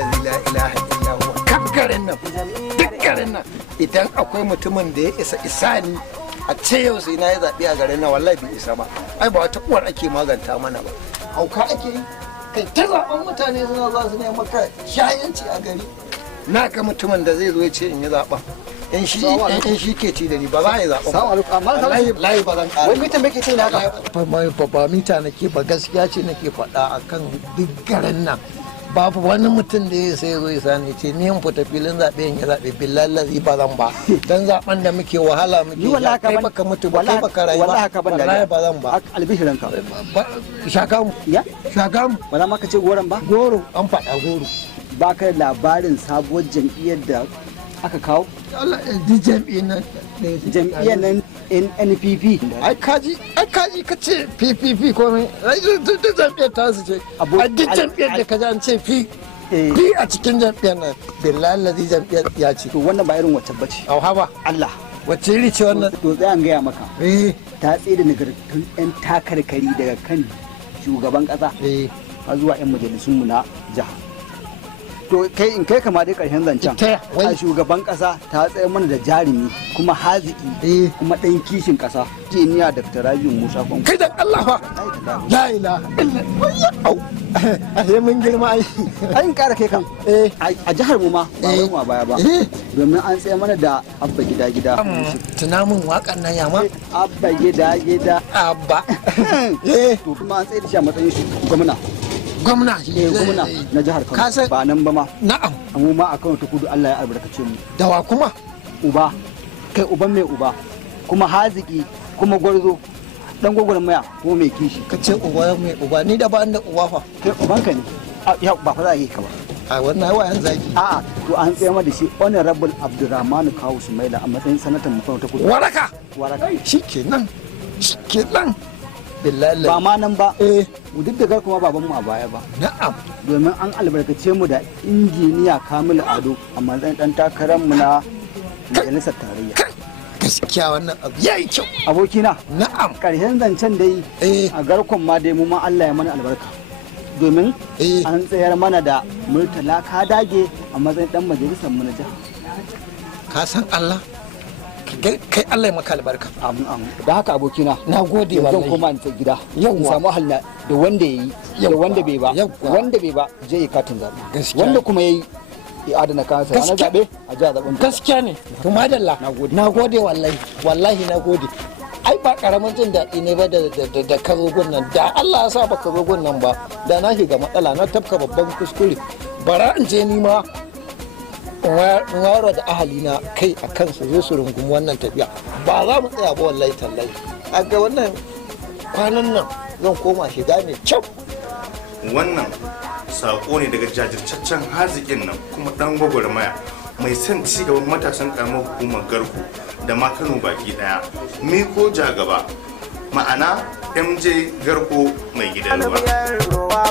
allazi la ilaha illa huwa kaf garin nan duk garin nan idan akwai mutumin da ya isa ni a ce yau sai na yi zaɓe a garin nan wallahi bai isa ba ai ba wata uwar ake maganta mana ba hauka ake yi kai ta zaɓen mutane suna za su ne maka shayanci a gari na ga mutumin da zai zo ya ce in yi zaɓen in shi ke ci da ni ba za a yi zaɓen ba layi ba zan ƙara wai mita me ke ce na haka ba mita nake ba gaskiya ce nake faɗa akan duk garin nan babu wani mutum da ya sai zo ya sani ce ni in fita filin zaɓe in yi zaɓe billahi ba zan ba dan zaɓen da muke wahala muke kai baka mutu ba kai baka rayu ba wallahi ba zan ba albishiran ka shagamu ya shagamu wala ma ka ce goron ba goro an faɗa goro ba ka labarin sabuwar jam'iyyar da aka kawo Allah jam'iyyar nan NPP ai kaji ka ce PPP komai duk jam'iyyar ta su ce a duk jam'iyyar da ka ji an ce fi a cikin jam'iyyar nan billahi lazi jam'iyyar ya ce to wannan ba irin wacce bace au haba Allah wacce iri ce wannan to tsaya an gaya maka ta tsaye da nagartattun 'yan takarkari daga kan shugaban kasa har zuwa 'yan majalisunmu na jiha to kai in kai kama dai karshen zancen a shugaban kasa ta tsaye mana da jarumi kuma haziki kuma ɗan kishin kasa jiniya Dr. Rabiu Musa Kwankwaso kai dan Allah fa la ilaha illa a sai mun girma ai in kara kai kan a jihar mu ma ba mu a baya ba domin an tsaye mana da abba gida tuna mun wakan nan ya ma abba gida abba to kuma an tsaye da shi a matsayin gwamna na jihar Kano ba nan ba ma na'am amma ma a Kano ta Kudu Allah ya albarkace mu dawa kuma uba kai uban mai uba kuma haziki kuma gwarzo dan gwagwarmaya ko mai kishi ka ce uba mai uba ni da ba da uba fa kai ubanka ne ya ba fa za a yi ka ba a wannan wayan zaki a'a to an tsayar da shi honorable Abdurrahman Kawu Sumaila a matsayin sanatan mu ta Kudu waraka shikenan billahi ba ma nan ba mu duk da gar kuma baban mu a baya ba na'am domin an albarkace mu da injiniya Kamilu Ado a matsayin dan takarar mu na majalisar tarayya gaskiya wannan abu yayi kyau abokina na'am karshen zancen dai a garkon ma dai mu ma Allah ya mana albarka domin an tsayar mana da Murtala ka dage a matsayin dan majalisar mu na jiha ka san Allah kai Allah ya maka albarka da haka abokina na gode wallahi zan koma ta gida in samu halna da wanda yayi da wanda bai ba wanda bai ba je katin zabe wanda kuma yayi ya adana kansa ranar zabe a ji zaben gaskiya ne to madalla na gode wallahi na gode ai ba karamin jin daɗi ne ba da karogun nan da Allah ya sa ba karogun nan ba da na shiga matsala na tafka babban kuskure bara in je ni ma wayarwa da ahalina kai a kansu zo su rungumi wannan tafiya ba za mu tsaya ba wallahi tallahi a ga wannan kwanan nan zan koma shiga mai kyau wannan sako ne daga jajirtaccen haziƙin nan kuma dan gwagwarmaya mai son ci gaban matasan karamar hukumar Garko da ma Kano baki daya miko jagaba ma'ana MJ Garko mai gidan ruwa